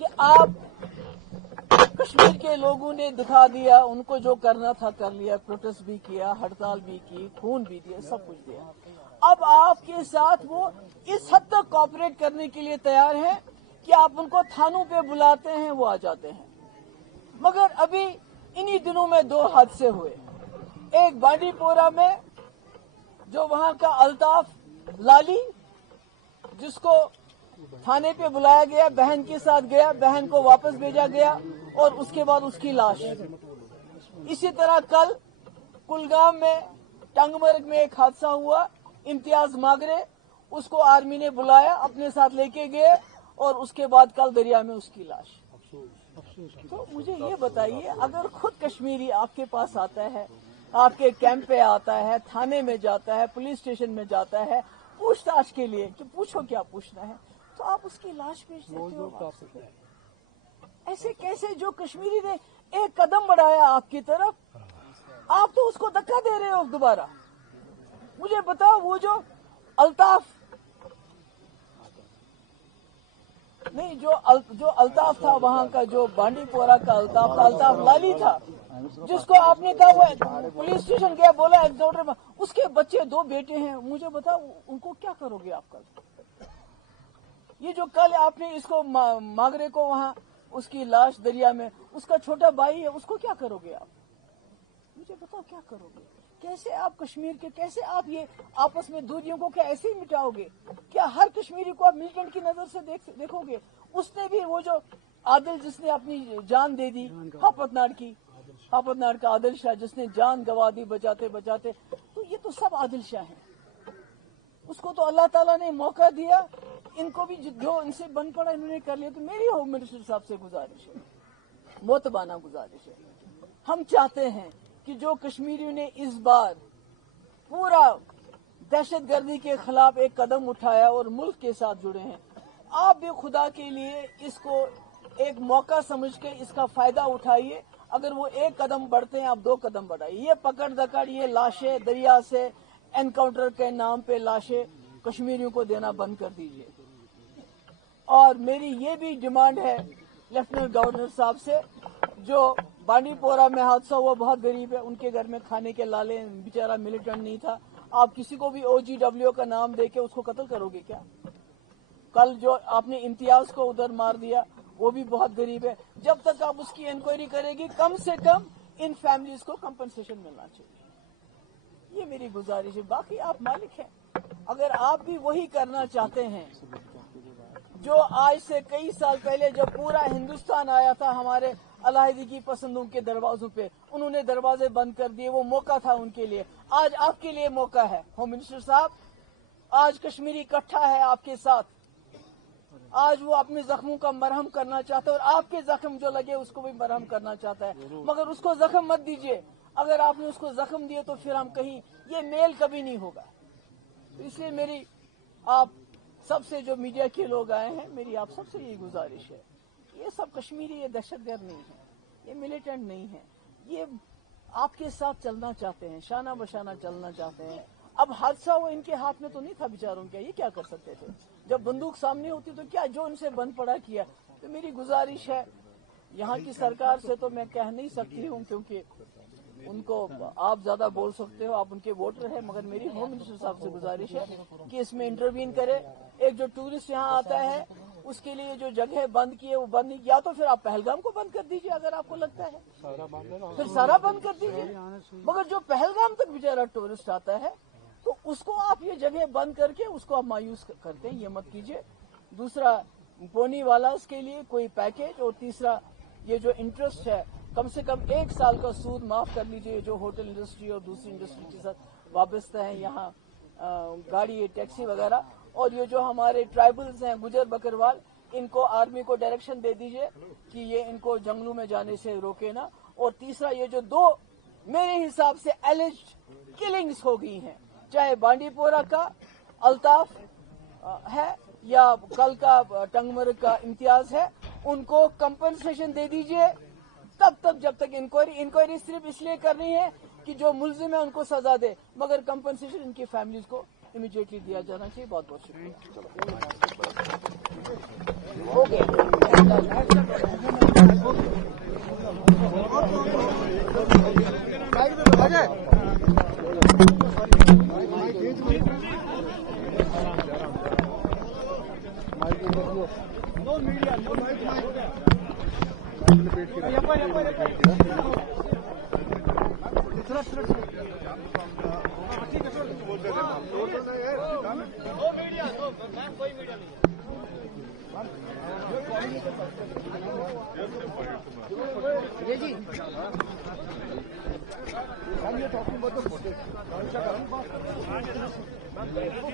कि आप कश्मीर के लोगों ने दिखा दिया, उनको जो करना था कर लिया, प्रोटेस्ट भी किया, हड़ताल भी की, खून भी दिया, सब कुछ दिया। अब आपके साथ वो इस हद तक कोऑपरेट करने के लिए तैयार हैं कि आप उनको थानों पे बुलाते हैं, वो आ जाते हैं। मगर अभी इन्हीं दिनों में 2 हादसे हुए। एक बांडीपोरा में जो वहां का अल्ताफ लाली, जिसको थाने पे बुलाया गया, बहन के साथ गया, बहन को वापस भेजा गया और उसके बाद उसकी लाश। इसी तरह कल कुलगाम में टंगमर्ग में एक हादसा हुआ, इम्तियाज मागरे, उसको आर्मी ने बुलाया, अपने साथ लेके गए और उसके बाद कल दरिया में उसकी लाश। तो मुझे ये बताइए, अगर खुद कश्मीरी आपके पास आता है, आपके कैंप पे आता है, थाने में जाता है, पुलिस स्टेशन में जाता है पूछताछ के लिए कि पूछो क्या पूछना है, तो आप उसकी लाश भेज देते हो। ऐसे कैसे? जो कश्मीरी ने एक कदम बढ़ाया आपकी तरफ, आप तो उसको धक्का दे रहे हो दोबारा। मुझे बताओ, वो जो अल्ताफ नहीं, जो अल्ताफ था वहां का, जो बांडीपोरा का अल्ताफ था, अल्ताफ लाली था, जिसको आपने कहा वो पुलिस स्टेशन गया, बोला एनकाउंटर में, उसके बच्चे 2 बेटे हैं। मुझे बताओ, उनको क्या करोगे आप कल? ये जो कल आपने इसको मागरे को वहां उसकी लाश दरिया में, उसका छोटा भाई है, उसको क्या करोगे आप? मुझे बताओ क्या करोगे? कैसे आप कश्मीर के, कैसे आप ये आपस में दूरियों को क्या ऐसे ही मिटाओगे? क्या हर कश्मीरी को आप मिलिटेंट की नजर से देखोगे? उसने भी, वो जो आदिल जिसने अपनी जान दे दी, हापतनाड़ का आदिल शाह जिसने जान गंवा दी बचाते बचाते, तो ये तो सब आदिल शाह हैं। उसको तो अल्लाह ताला ने मौका दिया, इनको भी जो इनसे बन पड़ा इन्होंने कर लिया। तो मेरी होम मिनिस्टर साहब से गुजारिश है, मोतबाना गुजारिश है, हम चाहते हैं कि जो कश्मीरियों ने इस बार पूरा दहशतगर्दी के खिलाफ एक कदम उठाया और मुल्क के साथ जुड़े हैं, आप भी खुदा के लिए इसको एक मौका समझ के इसका फायदा उठाइए। अगर वो 1 कदम बढ़ते हैं, आप 2 कदम बढ़ाइए। ये पकड़ दकड़, ये लाशें दरिया से एनकाउंटर के नाम पे लाशें कश्मीरियों को देना बंद कर दीजिए। और मेरी ये भी डिमांड है लेफ्टिनेंट गवर्नर साहब से, जो बांडीपोरा में हादसा हुआ, बहुत गरीब है, उनके घर में खाने के लाले, बेचारा मिलिटेंट नहीं था। आप किसी को भी OGW का नाम देके उसको कत्ल करोगे क्या? कल जो आपने इम्तियाज को उधर मार दिया, वो भी बहुत गरीब है। जब तक आप उसकी इंक्वायरी करेगी, कम से कम इन फैमिलीज को कंपनसेशन मिलना चाहिए। ये मेरी गुजारिश है। बाकी आप मालिक हैं, अगर आप भी वही करना चाहते हैं जो आज से कई साल पहले जब पूरा हिंदुस्तान आया था हमारे अलहदी की पसंदों के दरवाजों पे, उन्होंने दरवाजे बंद कर दिए, वो मौका था उनके लिए। आज आपके लिए मौका है होम मिनिस्टर साहब, आज कश्मीरी इकट्ठा है आपके साथ। आज वो अपने जख्मों का मरहम करना चाहता है और आपके जख्म जो लगे उसको भी मरहम करना चाहता है, मगर उसको जख्म मत दीजिए। अगर आपने उसको जख्म दिए तो फिर हम कहीं ये मेल कभी नहीं होगा। तो इसलिए मेरी आप सबसे, जो मीडिया के लोग आए हैं, मेरी आप सबसे यही गुजारिश है, ये सब कश्मीरी ये दहशतगर्द नहीं है, ये मिलिटेंट नहीं है, ये आपके साथ चलना चाहते हैं, शाना बशाना चलना चाहते हैं। अब हादसा वो इनके हाथ में तो नहीं था बेचारों के, ये क्या कर सकते थे? जब बंदूक सामने होती तो क्या जो इनसे बन पड़ा किया। तो मेरी गुजारिश है, यहाँ की सरकार से तो मैं कह नहीं सकती हूँ क्योंकि उनको आप ज्यादा बोल सकते हो, आप उनके वोटर हैं, मगर मेरी होम मिनिस्टर साहब से गुजारिश है कि इसमें इंटरवीन करे। एक जो टूरिस्ट यहाँ आता है उसके लिए जो जगह बंद की है वो बंद नहीं, या तो फिर आप पहलगाम को बंद कर दीजिए अगर आपको लगता है, फिर सारा बंद कर दीजिए। मगर जो पहलगाम तक बेचारा टूरिस्ट आता है तो उसको आप ये जगह बंद करके उसको आप मायूस करते हैं, ये मत कीजिए। दूसरा, पोनी वाला के लिए कोई पैकेज, और तीसरा ये जो इंटरेस्ट है कम से कम 1 साल का सूद माफ कर लीजिए, जो होटल इंडस्ट्री और दूसरी इंडस्ट्री के साथ वाबस्ता है, यहाँ गाड़ी टैक्सी वगैरह। और ये जो हमारे ट्राइबल्स हैं गुजर बकरवाल, इनको आर्मी को डायरेक्शन दे दीजिए कि ये इनको जंगलों में जाने से रोके ना। और तीसरा, ये जो 2 मेरे हिसाब से एलिज्ड किलिंग्स हो गई हैं, चाहे बांडीपोरा का अल्ताफ है या कल का टंगमर्ग का इम्तियाज है, उनको कंपनसेशन दे दीजिए तब तक जब तक इंक्वायरी सिर्फ इसलिए करनी है कि जो मुल्जिम है उनको सजा दे, मगर कंपनसेशन इनकी फैमिलीज को इमीडिएटली दिया जाना चाहिए। बहुत बहुत शुक्रिया।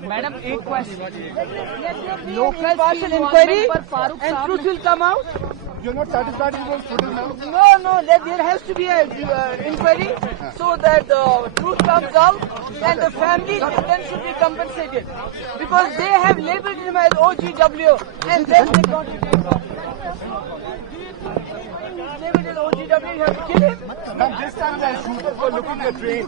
Madam, एक question. Local partial inquiry and truth will come out. You're not satisfied with those footage now? No, there has to be an inquiry so that truth comes out and the family then should be compensated because they have labeled him as OGW and then they got it. Labeled as OGW, you have to kill him. Ma'am, this time the shooters were looking at train.